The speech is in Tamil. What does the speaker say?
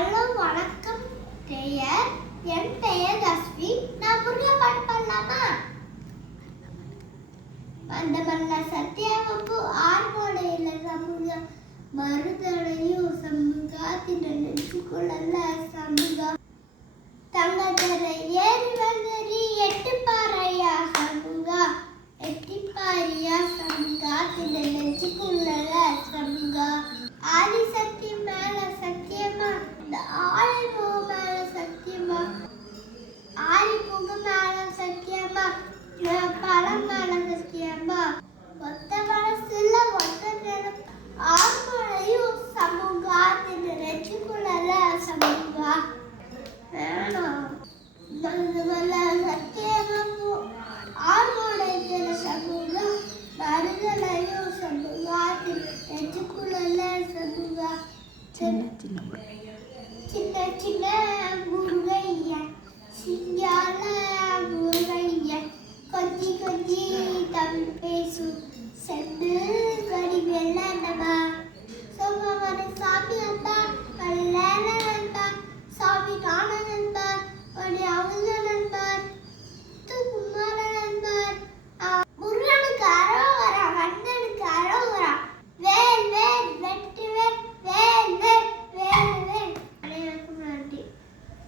ஹலோ வணக்கம். பெயர் என் பெயர் தஸ்வி நான் முருகா பாட்டு பாடலாமா அந்த மல்ல சத்தியாவப்பு ஆர்மோடையில சமூக மருதனையும் சமூகா நினைச்சு கொள்ளல. பழம் மேல ஒத்த மனசுல ஒத்த நிறம் ஆண்மழையும் சமூகத்தின் ரெச்சுக்குள்ள சமூகா. வேணாம் நல்ல சத்தியமா சமூகம் மருதலையும் சமூகத்தின் ரெச்சுக்குள்ள சமூகா. சின்ன சின்ன சின்ன கொஞ்சி கொஞ்சி தமிழ் பேசும் சென்று